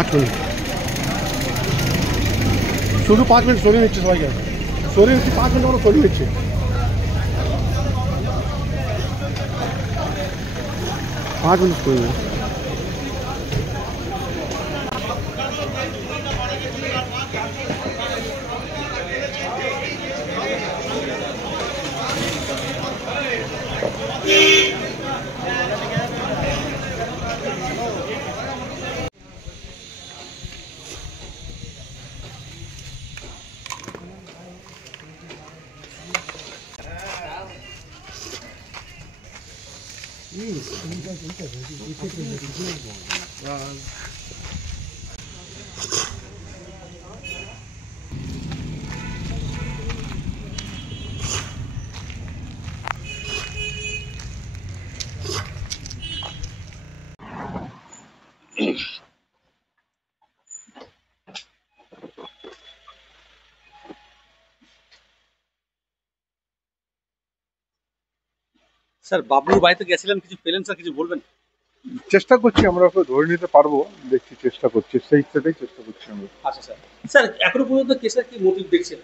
8 minute শুধু 5 minute সরিয়ে নিচ্ছে সবাইকে সরিয়ে নিচ্ছে 5 মিনিট আমরা সরিয়ে নিচ্ছে पाँच मिनट कोई नहीं স্যার বাবলুর বাড়িতে গেছিলেন কিছু পেলেন স্যার কিছু বলবেন চেষ্টা করছি আমরা ওকে ধরে নিতে পারবো দেখছি চেষ্টা করছি সেই সেটাই চেষ্টা করছি আমরা আচ্ছা স্যার স্যার এখনো পর্যন্ত কেসের কি মোটিভ দেখছেন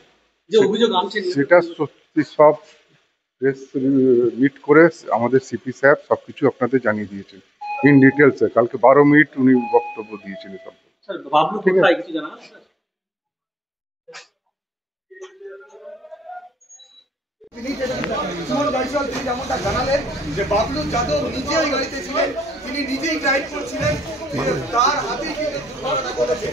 যে অভিযোগ আনছেন সেটা সত্যি সব প্রেস মিট করে আমাদের সিপি সাহেব সবকিছু আপনাদের জানিয়ে দিয়েছেন ইন ডিটেলস কালকে 12 মিনিট উনি বক্তব্য দিয়েছেন সব স্যার বাবলু কোথায় কিছু জানা স্যার তিনি যেমনটা জানালেন যে বাবলু যাদব নিজে ওই গাড়িতে ছিলেন তিনি নিজেই গাইড করছিলেন তার হাতেই কিন্তু দুর্ঘটনা ঘটেছে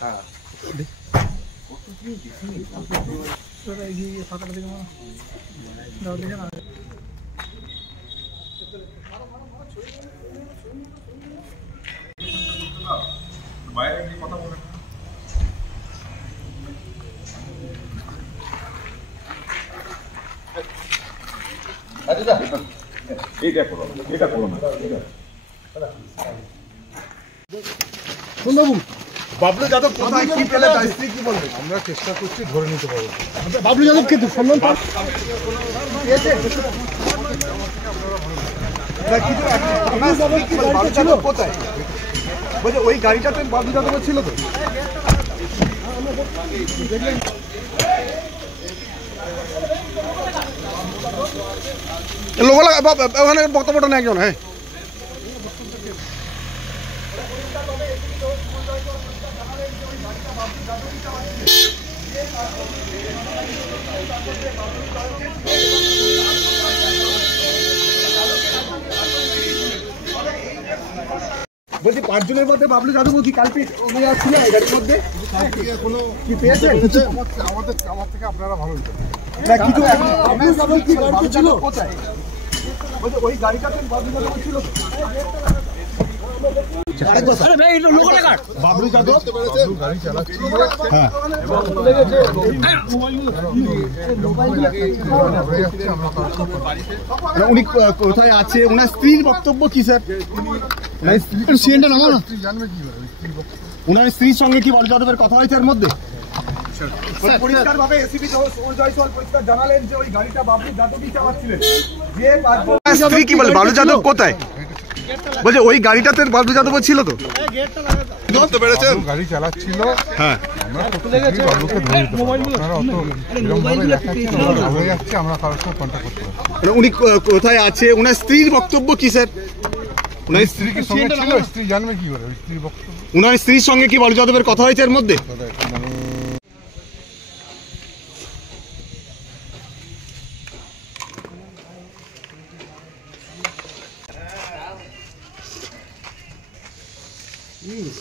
হ্যাঁ বাইরে কথা বলেন এটা করো না শুনবাবু বাবলু যাদব কোথায় কি পেলে তার স্ত্রী কি বলবেন আমরা চেষ্টা করছি ধরে নিতে পারবো বাবলু যাদবকে সম্মান কোথায় বলছে ওই গাড়িটাতে বাবলু যাদব ছিল তো ওখানে বক্তব্যটা নেই একজন হ্যাঁ বলছি 5 জনের মধ্যে বাবলু যাদব কি কালপিট ছিল এই গাড়ির মধ্যে কি পেয়েছেন আমার থেকে আপনারা ভালো না কিছু বাবলু যাদব কি গাড়িতে ছিল কোথায় বলছে ওই গাড়িটাতে বাবলু যাদব ছিল তো বাবলু যাদব গাড়ি চালাচ্ছিল হ্যাঁ উনি কোথায় আছে ওনার স্ত্রীর বক্তব্য কি স্যার জানবে কি করে ওনার স্ত্রীর সঙ্গে কি বাবলু যাদবের কথা হয়েছে এর মধ্যে পরিষ্কারভাবে এসিপি জয়সওয়াল পরিষ্কার জানালেন যে ওই গাড়িটা বাবলু যাদবই চালাচ্ছিলেন যে স্ত্রী কি বলে বাবলু যাদব কোথায় বলছে ওই গাড়িটাতে বাবলু যাদব ছিল তো গাড়ি চালাচ্ছিল হ্যাঁ বাবলুকে ধরে নিতে পারবো আপনারা অত হয়ে যাচ্ছে আমরা কারোর সাথে কন্ট্যাক্ট করতে পারবো উনি কোথায় আছে ওনার স্ত্রীর বক্তব্য কি স্যার ওনার স্ত্রী কি সঙ্গে ছিল স্ত্রী জানবে কি করে স্ত্রীর বক্তব্য ওনার স্ত্রীর সঙ্গে কি বাবলু যাদবের কথা হয়েছে এর মধ্যে Yes,